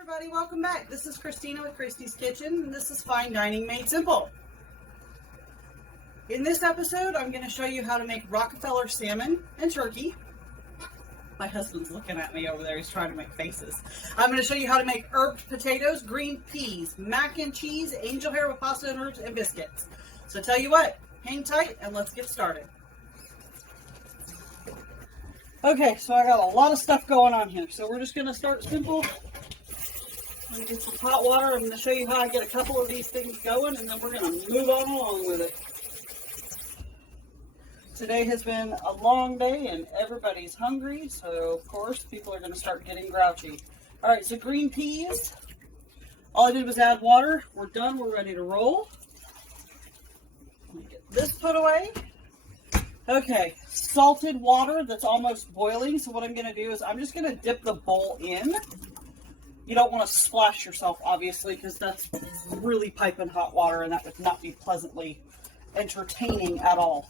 Everybody, welcome back. This is Cristina with Christies Kitchen, and this is Fine Dining Made Simple. In this episode, I'm going to show you how to make Rockefeller salmon and turkey. My husband's looking at me over there. He's trying to make faces. I'm going to show you how to make herbed potatoes, green peas, mac and cheese, angel hair with pasta and herbs, and biscuits. So tell you what, hang tight and let's get started. Okay, so I got a lot of stuff going on here. So we're just going to start simple. I'm going to get some hot water. I'm going to show you how I get a couple of these things going, and then we're going to move on along with it. Today has been a long day, and everybody's hungry, so of course people are going to start getting grouchy. Alright, so green peas. All I did was add water. We're done. We're ready to roll. Let me get this put away. Okay, salted water that's almost boiling. So what I'm going to do is I'm just going to dip the bowl in. You don't want to splash yourself, obviously, because that's really piping hot water, and that would not be pleasantly entertaining at all.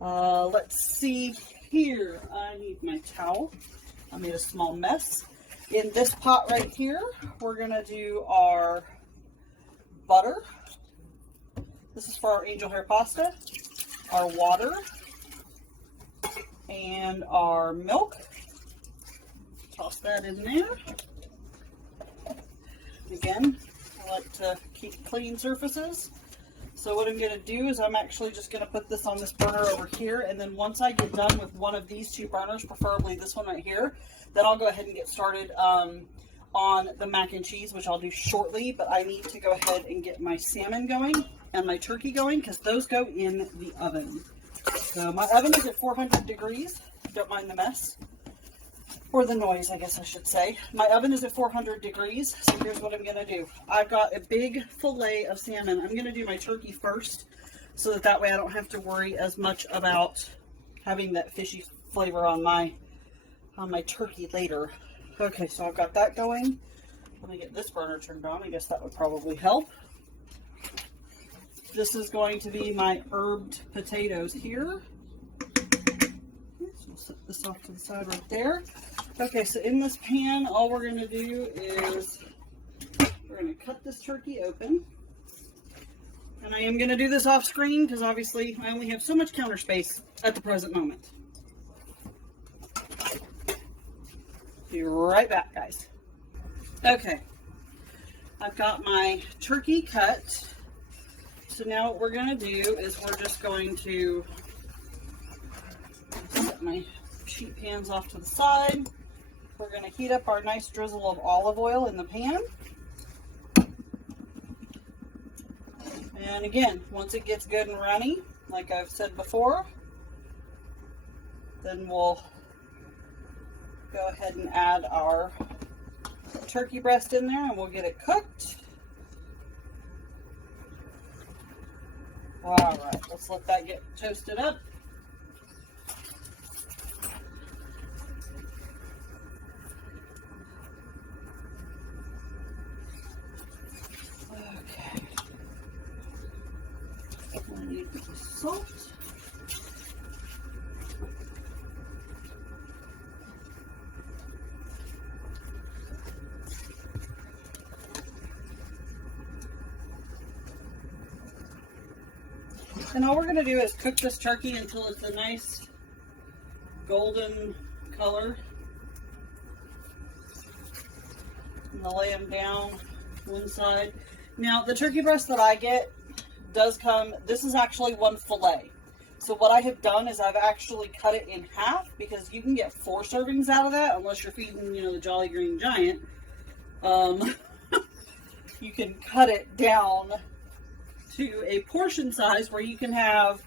Let's see here. I need my towel. I made a small mess. In this pot right here, we're going to do our butter. This is for our angel hair pasta, our water, and our milk. Toss that in there. Again, I like to keep clean surfaces. So what I'm going to do is I'm actually just going to put this on this burner over here, and then once I get done with one of these two burners, preferably this one right here, then I'll go ahead and get started on the mac and cheese, which I'll do shortly. But I need to go ahead and get my salmon going and my turkey going, because those go in the oven. So my oven is at 400 degrees. Don't mind the mess. Or the noise, I guess I should say. My oven is at 400 degrees, so here's what I'm going to do. I've got a big fillet of salmon. I'm going to do my turkey first, so that way I don't have to worry as much about having that fishy flavor on my turkey later. Okay, so I've got that going. Let me get this burner turned on. I guess that would probably help. This is going to be my herbed potatoes here. So we'll set this off to the side right there. Okay, so in this pan, all we're going to do is we're going to cut this turkey open. And I am going to do this off screen because obviously I only have so much counter space at the present moment. Be right back, guys. Okay, I've got my turkey cut. So now what we're going to do is we're just going to set my sheet pans off to the side. We're going to heat up our nice drizzle of olive oil in the pan. And again, once it gets good and runny, like I've said before, then we'll go ahead and add our turkey breast in there and we'll get it cooked. Alright, let's let that get toasted up. Okay. I need the salt. And all we're going to do is cook this turkey until it's a nice golden color. And I'll lay them down one side. Now, the turkey breast that I get does come, this is actually one fillet. So what I have done is I've actually cut it in half, because you can get 4 servings out of that, unless you're feeding, you know, the Jolly Green Giant. You can cut it down to a portion size where you can have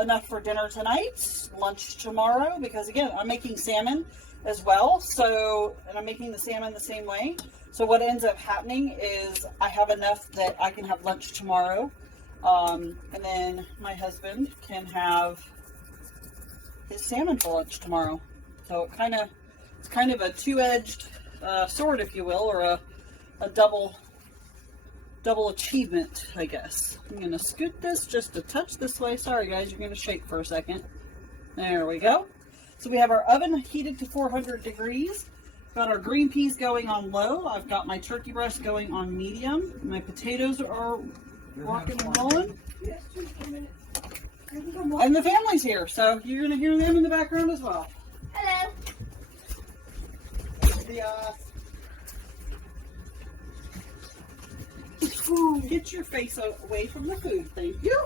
enough for dinner tonight, lunch tomorrow, because again, I'm making salmon as well, so, and I'm making the salmon the same way. So what ends up happening is I have enough that I can have lunch tomorrow, and then my husband can have his salmon for lunch tomorrow. So it's kind of a two-edged sword, if you will, or a double achievement, I guess. I'm going to scoot this just a touch this way. Sorry guys, you're going to shake for a second. There we go. So we have our oven heated to 400 degrees. Got our green peas going on low. I've got my turkey breast going on medium. My potatoes are rocking and rolling. And the family's here, so you're going to hear them in the background as well. Hello. Get your face away from the food, thank you.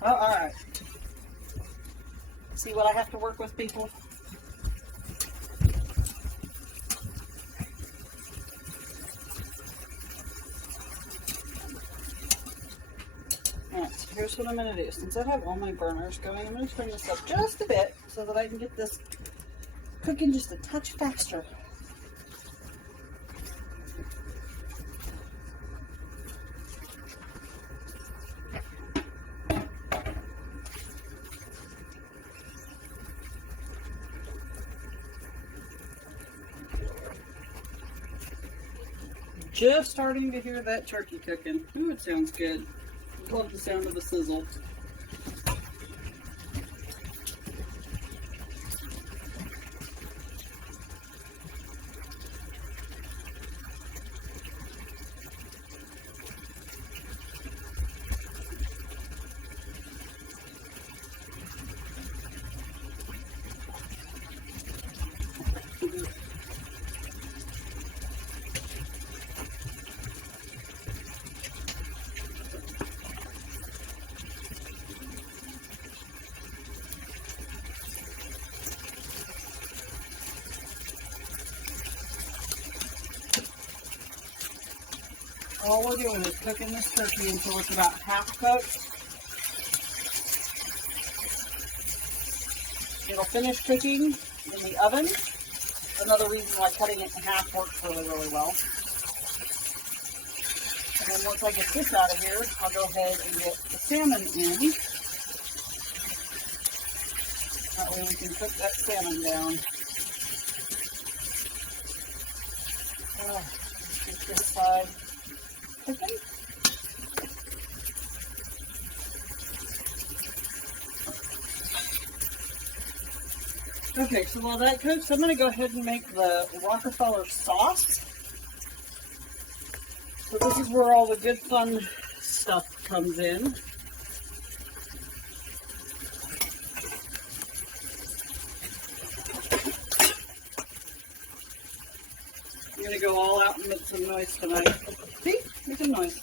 Oh, all right. See what I have to work with, people? Alright, so here's what I'm going to do. Since I have all my burners going, I'm going to turn this up just a bit so that I can get this cooking just a touch faster. Just starting to hear that turkey cooking. Ooh, it sounds good. Love the sound of the sizzle. All we're doing is cooking this turkey until it's about half cooked. It'll finish cooking in the oven. Another reason why cutting it in half works really, really well. And then once I get this out of here, I'll go ahead and get the salmon in. That way we can cook that salmon down. Get this side cooking. Okay, so while that cooks, I'm going to go ahead and make the Rockefeller sauce. So this is where all the good fun stuff comes in. I'm going to go all out and make some noise tonight. See? Make some noise.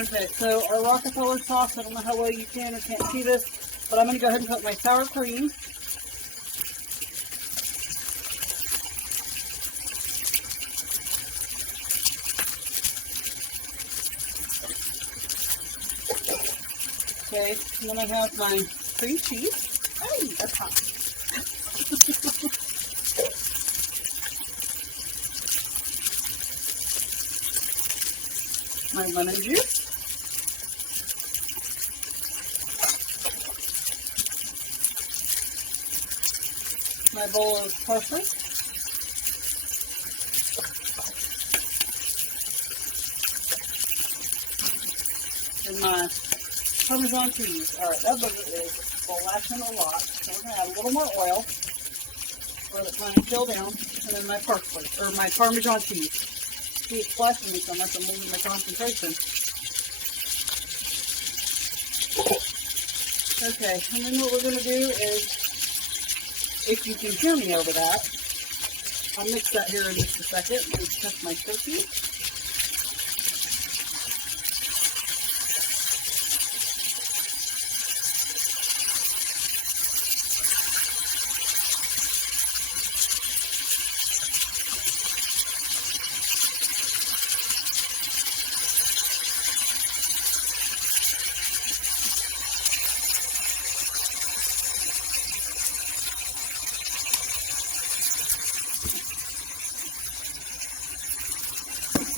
Okay, so our Rockefeller sauce, I don't know how well you can or can't see this, but I'm going to go ahead and put my sour cream. Okay, and then I have my cream cheese. Hey, that's hot. My lemon juice. My bowl of parsley. And my Parmesan cheese. Alright, that booger is flashing a lot. So we're going to add a little more oil for it to kind of chill down. And then my parsley, or my Parmesan cheese. See, it's flashing me so much I'm losing my concentration. Okay, and then what we're going to do is, if you can hear me over that, I'll mix that here in just a second. I'm going to cook my turkey.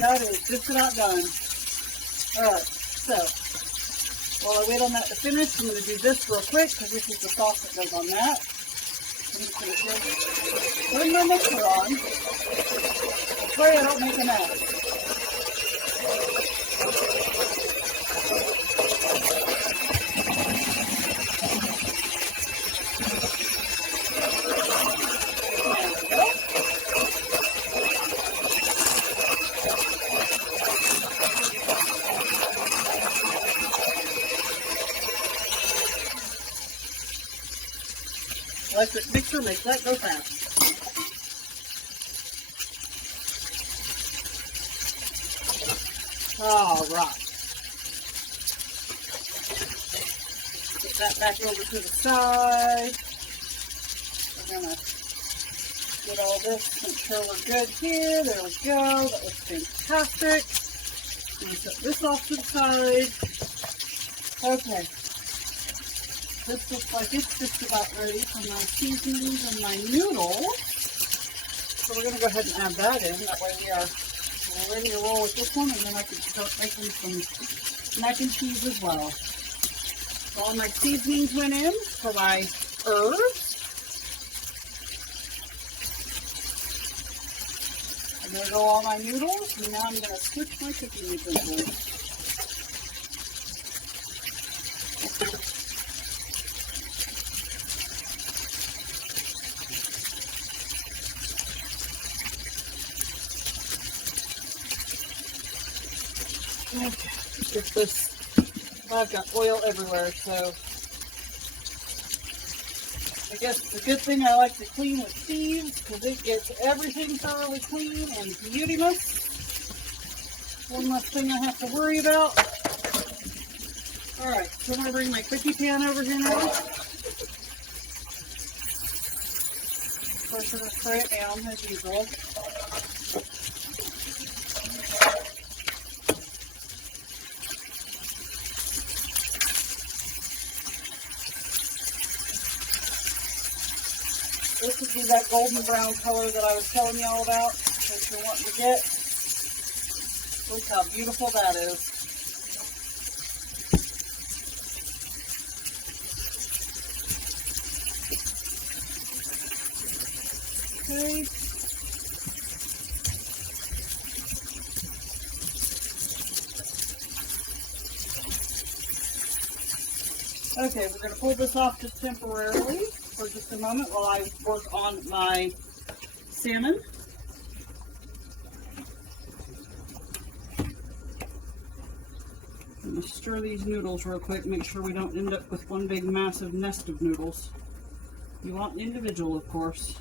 that is just about done. Alright, so while I wait on that to finish, I'm going to do this real quick because this is the sauce that goes on that. I'm just going to turn my mixer on. Pray I don't make a mess. Electric mixer makes that go fast. All right. Put that back over to the side. We're gonna get all this, make sure we're good here. There we go. That looks fantastic. I'm gonna set this off to the side. Okay. This looks like it's just about ready for my seasonings and my noodles. So we're going to go ahead and add that in. That way we are ready to roll with this one, and then I can start making some mac and cheese as well. So all my seasonings went in for my herbs. And there go all my noodles. And now I'm going to switch my cooking utensils. Okay, get this. I've got oil everywhere, so I guess it's a good thing I like to clean with thieves because it gets everything thoroughly clean and beautiful. One less thing I have to worry about. Alright, so I'm going to bring my cookie pan over here now. First, we're going to spray it down as usual. This would be that golden brown color that I was telling you all about that you're wanting to get. Look how beautiful that is. Okay. Okay, we're going to pull this off just temporarily for just a moment while I work on my salmon. I'm going to stir these noodles real quick, make sure we don't end up with one big massive nest of noodles. You want individual, of course.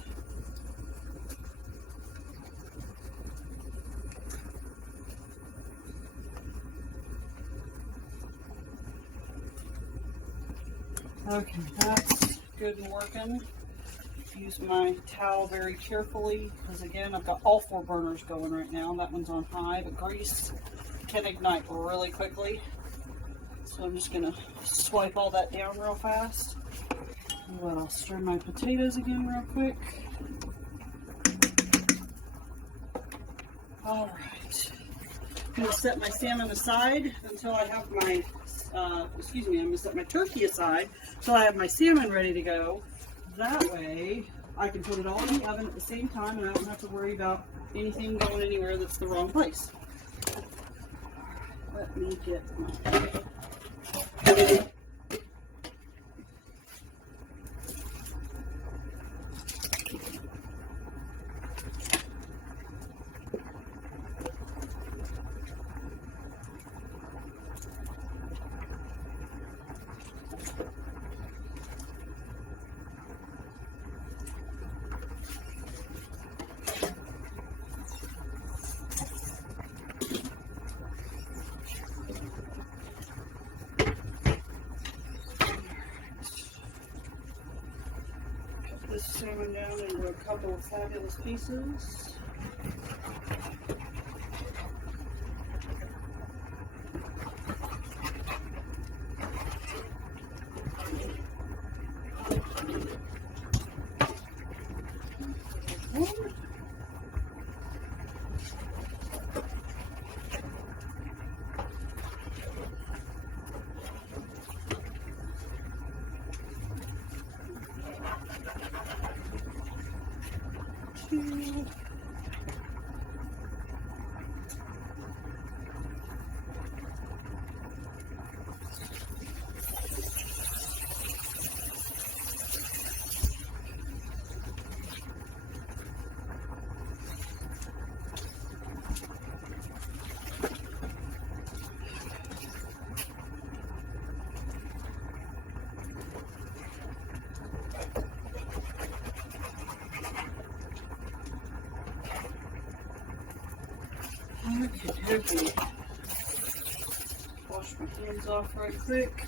Okay, that's good and working. Use my towel very carefully because again, I've got all 4 burners going right now. That one's on high, but grease can ignite really quickly. So I'm just gonna swipe all that down real fast. I'll stir my potatoes again real quick. All right, I'm gonna set my salmon aside until I have my I'm gonna set my turkey aside so I have my salmon ready to go. That way I can put it all in the oven at the same time and I don't have to worry about anything going anywhere that's the wrong place. Let me get my... this salmon down into a couple of fabulous pieces. 2. Okay. Wash my hands off right quick.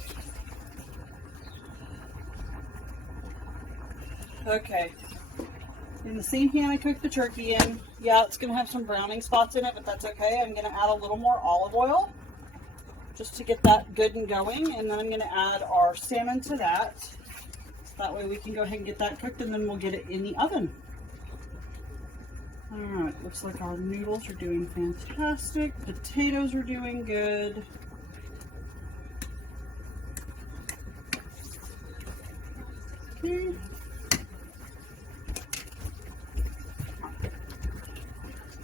Okay. In the same pan I cooked the turkey in. Yeah, it's going to have some browning spots in it, but that's okay. I'm going to add a little more olive oil just to get that good and going. And then I'm going to add our salmon to that. That way we can go ahead and get that cooked, and then we'll get it in the oven. Alright, looks like our noodles are doing fantastic. Potatoes are doing good. Okay.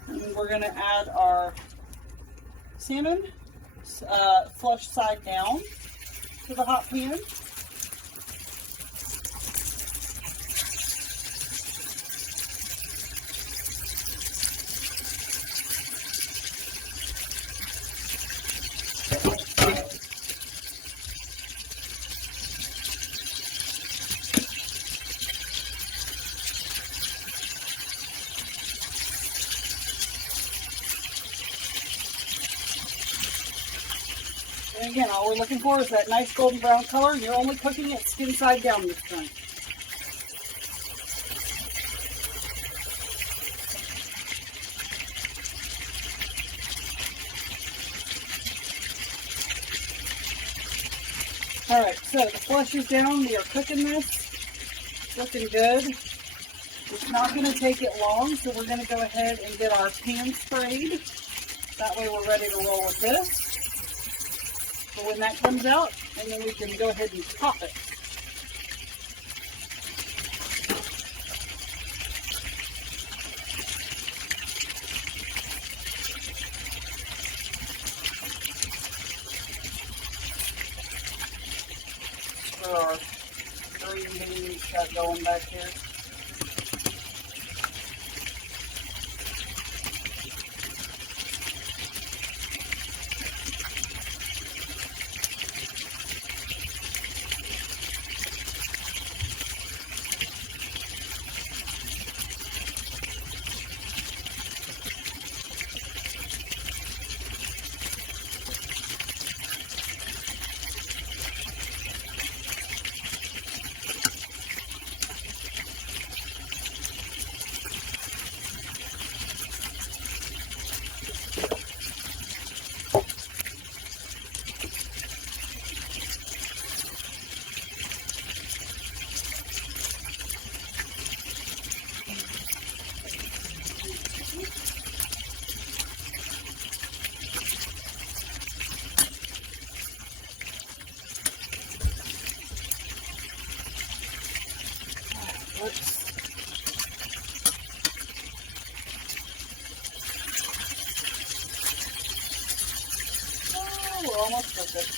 And we're going to add our salmon, flush side down to the hot pan. And again, all we're looking for is that nice golden brown color, and you're only cooking it skin side down this time. Alright, so the flesh is down. We are cooking this. Looking good. It's not going to take it long, so we're going to go ahead and get our pan sprayed. That way we're ready to roll with this. So when that comes out, and then we can go ahead and top it. For our green beans got going back here. We're almost perfect.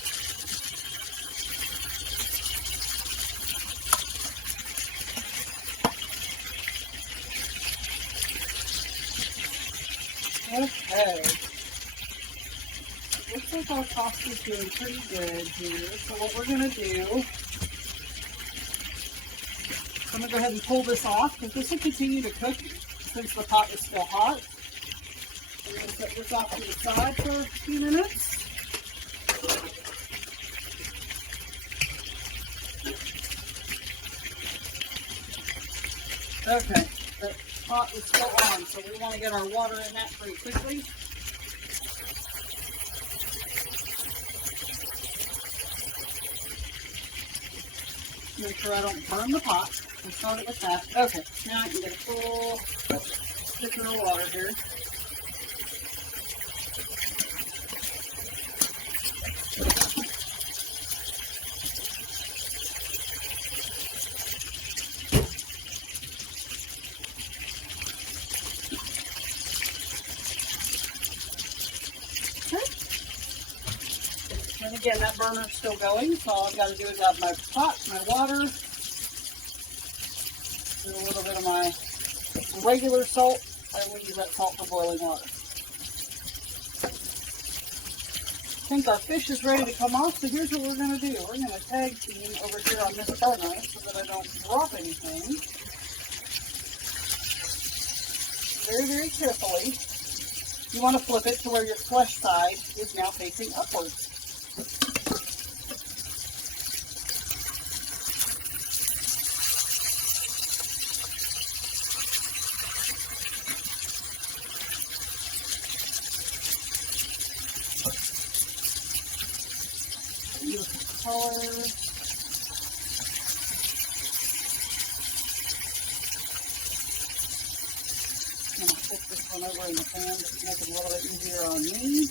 Okay. Looks like our pasta's doing pretty good here. So what we're going to do, I'm going to go ahead and pull this off, because this will continue to cook since the pot is still hot. We're going to set this off to the side for a few minutes. Okay, the pot is still on, so we want to get our water in that pretty quickly. Make sure I don't burn the pot. We'll start it with that. Okay, now I can get a full pitcher of water here. And again, that burner's still going, so all I've got to do is add my pot, my water, do a little bit of my regular salt. I will use that salt for boiling water. I think our fish is ready to come off, so here's what we're going to do. We're going to tag team over here on this burner so that I don't drop anything. Very, very carefully. You want to flip it to where your flesh side is now facing upwards. Beautiful color. I'm going to flip this one over in the pan just to make it a little bit easier on me.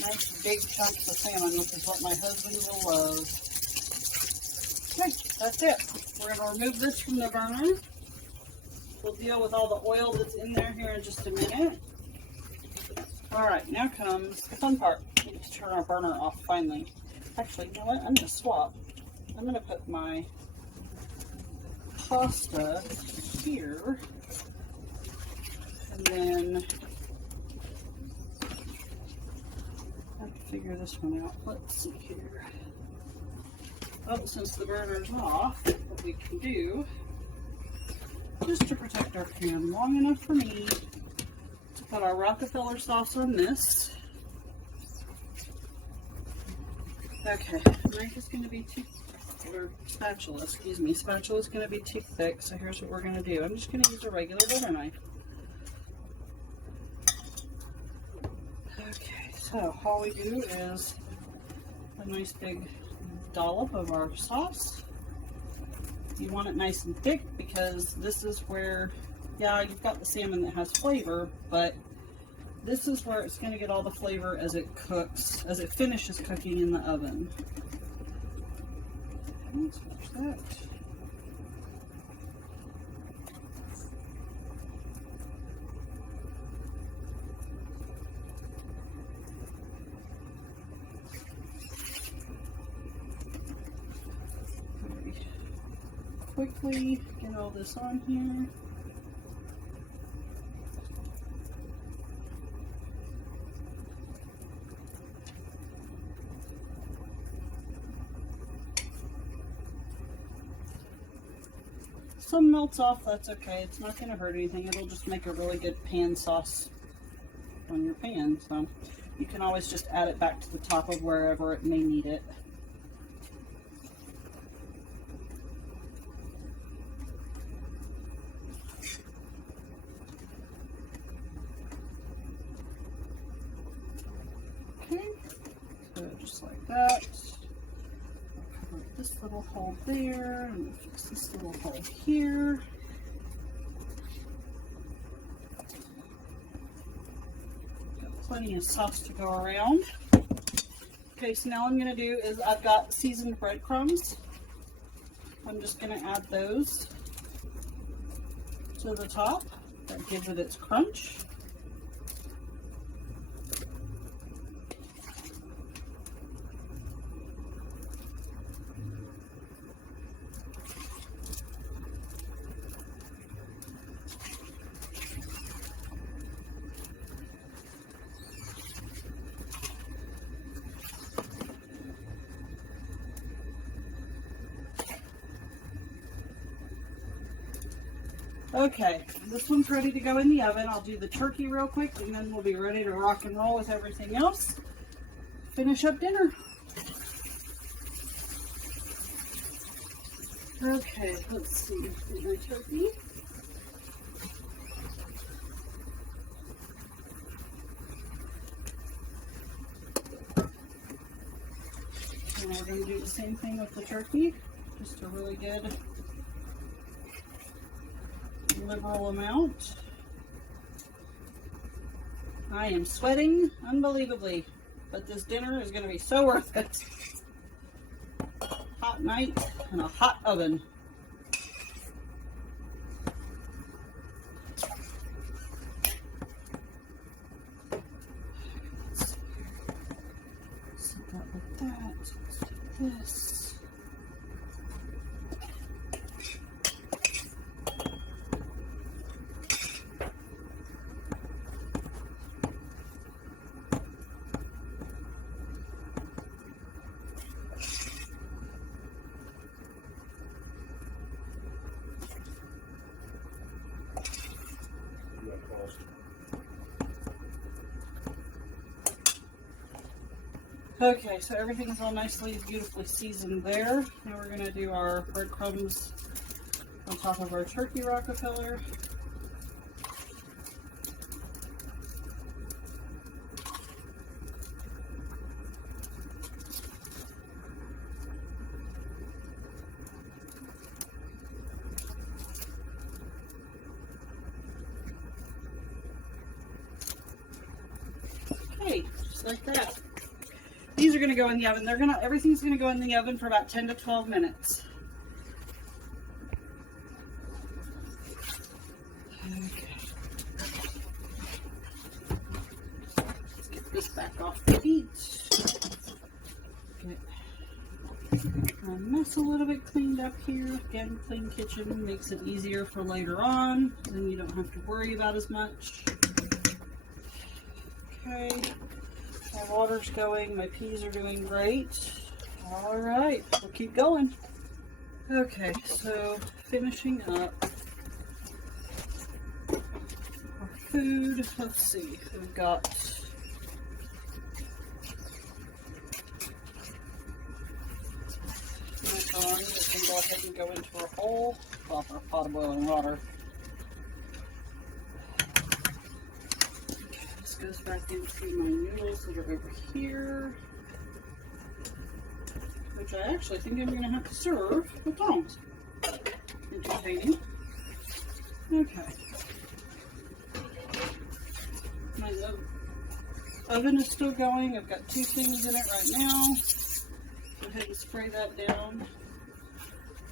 Nice big chunks of salmon, which is what my husband will love. Okay, that's it. We're going to remove this from the burner. We'll deal with all the oil that's in there here in just a minute. Alright, now comes the fun part. We need to turn our burner off finally. Actually, you know what? I'm going to swap. I'm going to put my pasta here. And then I have to figure this one out. Let's see here. Oh, since the burner's off, what we can do, just to protect our pan long enough for me, to put our Rockefeller sauce on this. Okay, knife is going to be too, or spatula, excuse me, spatula is going to be too thick, so here's what we're going to do. I'm just going to use a regular butter knife. Okay, so all we do is a nice big dollop of our sauce. You want it nice and thick because this is where, yeah, you've got the salmon that has flavor, but this is where it's going to get all the flavor as it cooks, as it finishes cooking in the oven. Let's watch that. Quickly get all this on here. Some melts off, that's okay. It's not going to hurt anything. It'll just make a really good pan sauce on your pan. So you can always just add it back to the top of wherever it may need it. Just like that. Cover this little hole there, and fix this little hole here. Got plenty of sauce to go around. Okay, so now what I'm going to do is I've got seasoned breadcrumbs. I'm just going to add those to the top. That gives it its crunch. Okay, this one's ready to go in the oven. I'll do the turkey real quick and then we'll be ready to rock and roll with everything else. Finish up dinner. Okay, let's see. Get my turkey. And we're going to do the same thing with the turkey. Just a really good liberal amount. I am sweating unbelievably, but this dinner is going to be so worth it. Hot night and a hot oven. that with that. Let's do this. Okay, so everything's all nicely, beautifully seasoned there. Now we're going to do our breadcrumbs on top of our turkey Rockefeller. Okay, just like that. These are going to go in the oven. Everything's going to go in the oven for about 10 to 12 minutes. Okay. Let's get this back off the heat. Get my mess a little bit cleaned up here. Again, clean kitchen makes it easier for later on. Then you don't have to worry about as much. Okay. My water's going, my peas are doing great. All right, we'll keep going. Okay, so finishing up our food. Let's see, we've got macaroni that can go ahead and go into our bowl. Well, our pot of boiling water. Goes back into my noodles that are over here, which I actually think I'm going to have to serve with tongs. Entertaining. Okay. My oven is still going. I've got 2 things in it right now. Go ahead and spray that down.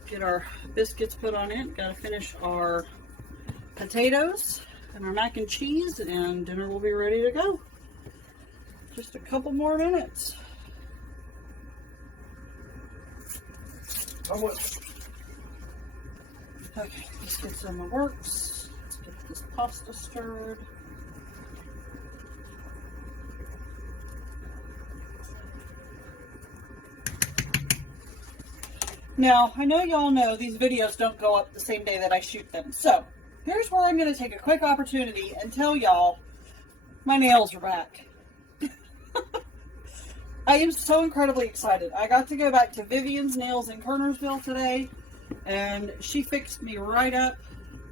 Get our biscuits put on it. Got to finish our potatoes and our mac and cheese, and dinner will be ready to go. Just a couple more minutes. How much? Okay, biscuits in the works. Let's get this pasta stirred. Now, I know y'all know these videos don't go up the same day that I shoot them, so here's where I'm going to take a quick opportunity and tell y'all my nails are back. I am so incredibly excited. I got to go back to Vivian's Nails in Kernersville today, and she fixed me right up,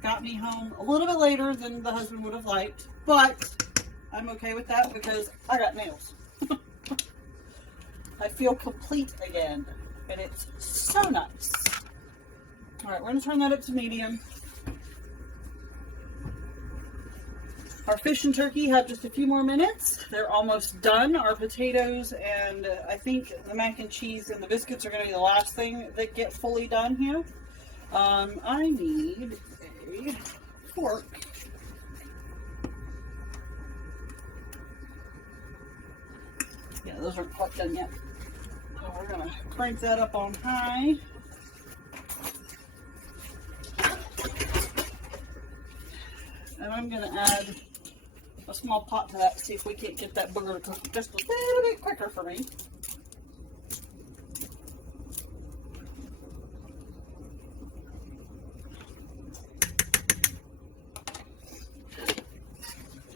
got me home a little bit later than the husband would have liked, but I'm okay with that because I got nails. I feel complete again, and it's so nice. All right, we're going to turn that up to medium. Our fish and turkey have just a few more minutes. They're almost done. Our potatoes and I think the mac and cheese and the biscuits are going to be the last thing that get fully done here. I need a fork. Yeah, those aren't quite done yet. So we're going to crank that up on high. And I'm going to add a small pot to that to see if we can't get that booger to cook just a little bit quicker for me.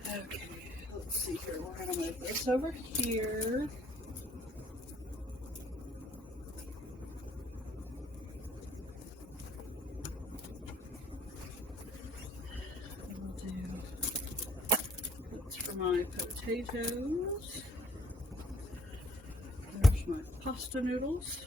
Okay, let's see here. We're going to move this over here. My potatoes. There's my pasta noodles.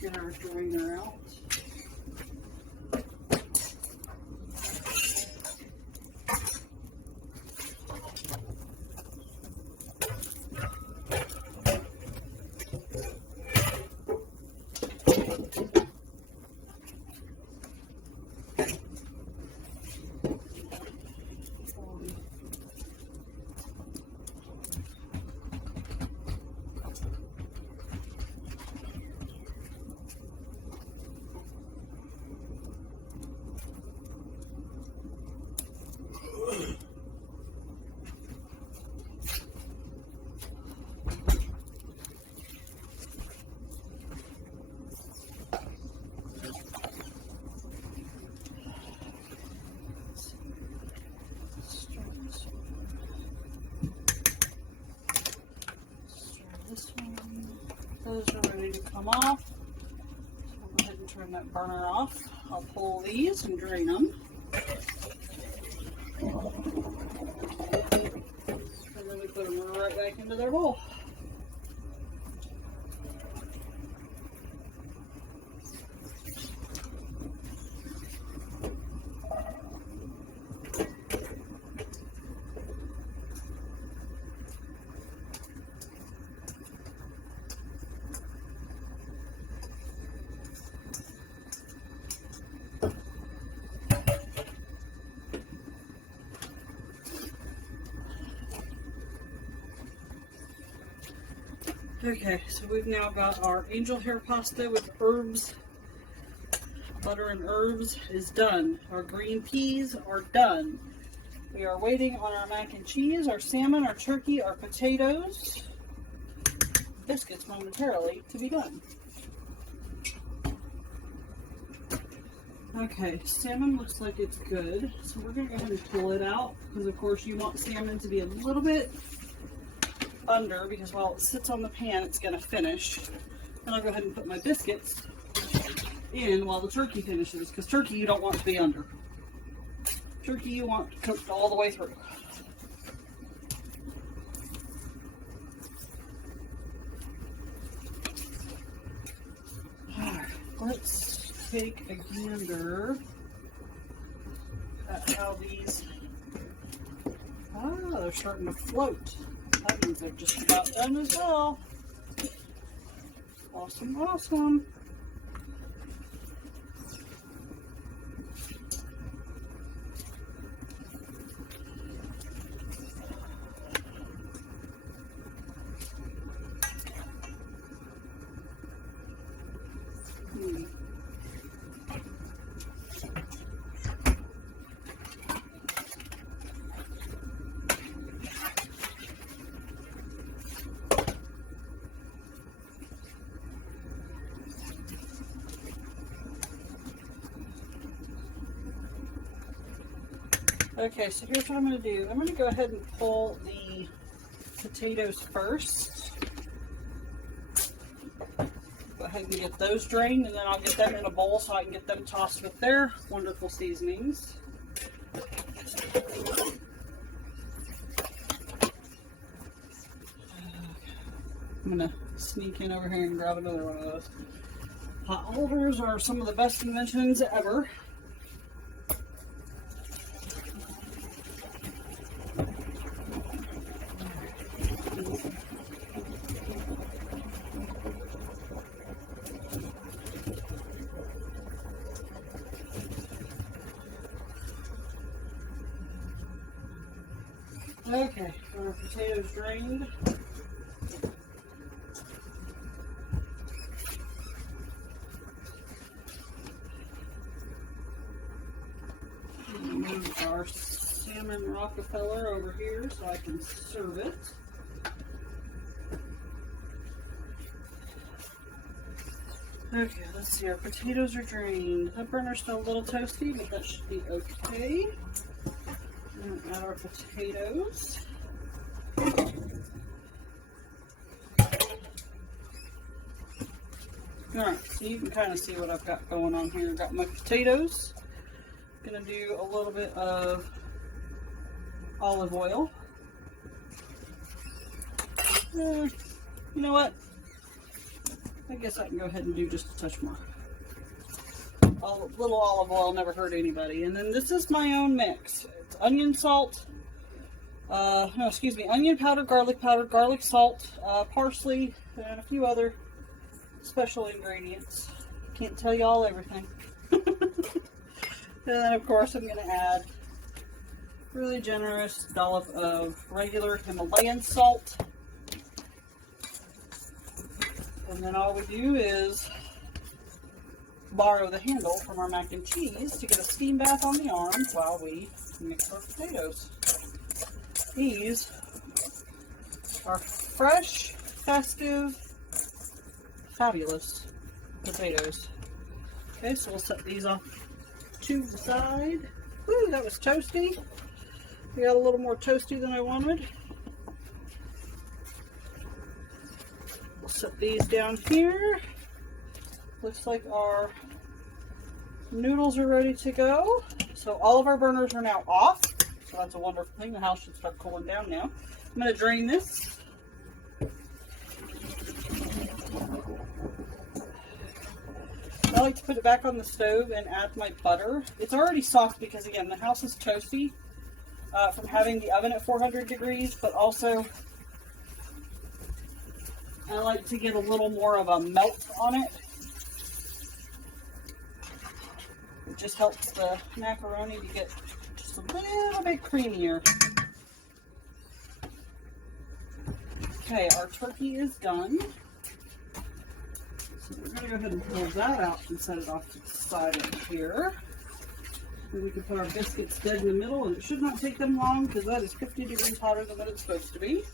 Get our drainer out. Those are ready to come off. So I'll go ahead and turn that burner off. I'll pull these and drain them. And then we put them right back into their bowl. Okay, so we've now got our angel hair pasta with herbs, butter and herbs is done. Our green peas are done. We are waiting on our mac and cheese, our salmon, our turkey, our potatoes, biscuits momentarily to be done. Okay, salmon looks like it's good. So we're going to go ahead and pull it out because of course you want salmon to be a little bit under because while it sits on the pan it's going to finish. And I'll go ahead and put my biscuits in while the turkey finishes because turkey you don't want to be under. Turkey you want cooked all the way through. Alright, let's take a gander at how these, they're starting to float. That means they're just about done as well. Awesome, awesome. Okay, so here's what I'm going to do. I'm going to go ahead and pull the potatoes first. Go ahead and get those drained, and then I'll get them in a bowl so I can get them tossed with their wonderful seasonings. I'm going to sneak in over here and grab another one of those. Hot holders are some of the best inventions ever. Okay, our potatoes drained. Move our Salmon Rockefeller over here so I can serve it. Okay, let's see, our potatoes are drained. The burner's still a little toasty, but that should be okay. And add our potatoes. Alright, so you can kind of see what I've got going on here. I've got my potatoes. I'm going to do a little bit of olive oil. You know what? I guess I can go ahead and do just a touch more. A little olive oil never hurt anybody. And then this is my own mix. It's onion salt, onion powder, garlic salt, parsley, and a few other special ingredients. Can't tell you all everything. And then of course I'm going to add really generous dollop of regular Himalayan salt. And then all we do is borrow the handle from our mac and cheese to get a steam bath on the arms while we mix our potatoes. These are fresh, festive, fabulous potatoes. Okay, so we'll set these off to the side. Woo, that was toasty. We got a little more toasty than I wanted. We'll set these down here. Looks like our noodles are ready to go. So all of our burners are now off. So that's a wonderful thing. The house should start cooling down now. I'm going to drain this. I like to put it back on the stove and add my butter. It's already soft because, again, the house is toasty from having the oven at 400 degrees, but also I like to get a little more of a melt on it. It just helps the macaroni to get just a little bit creamier. Okay, our turkey is done. So we're going to go ahead and pull that out and set it off to the side over here. And we can put our biscuits dead in the middle, and it should not take them long because that is 50 degrees hotter than what it's supposed to be.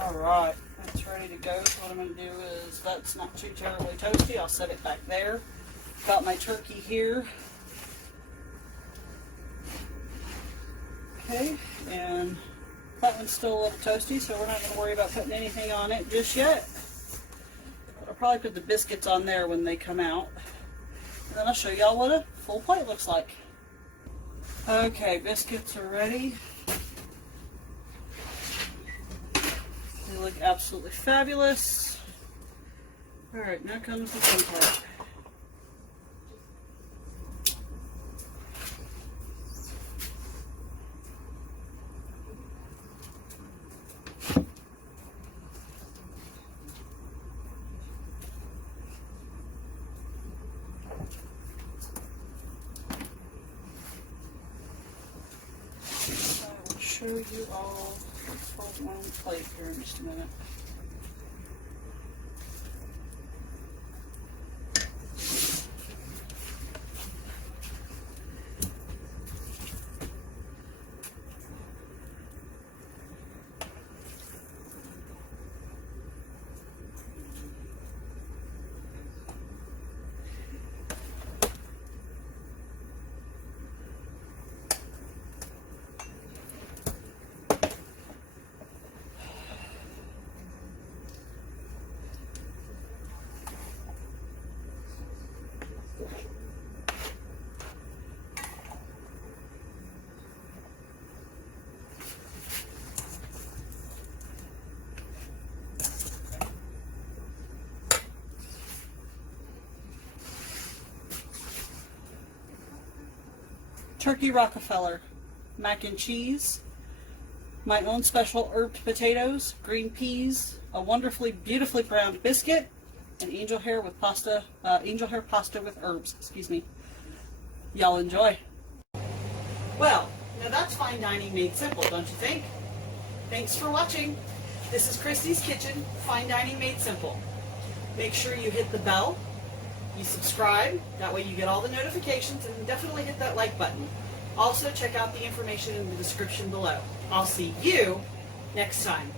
Alright, that's ready to go. So what I'm going to do is, that's not too terribly toasty. I'll set it back there. Got my turkey here. Okay, and that one's still a little toasty, so we're not going to worry about putting anything on it just yet. I'll probably put the biscuits on there when they come out. And then I'll show y'all what a full plate looks like. Okay, biscuits are ready. They look absolutely fabulous. Alright, now comes the fun part. I will show you all the full one plate here in just a minute. Turkey Rockefeller, mac and cheese, my own special herbed potatoes, green peas, a wonderfully beautifully browned biscuit, and angel hair pasta with herbs. Excuse me. Y'all enjoy. Well, now that's fine dining made simple, don't you think? Thanks for watching. This is Christie's Kitchen, fine dining made simple. Make sure you hit the bell. You subscribe, that way you get all the notifications, and definitely hit that like button. Also check out the information in the description below. I'll see you next time.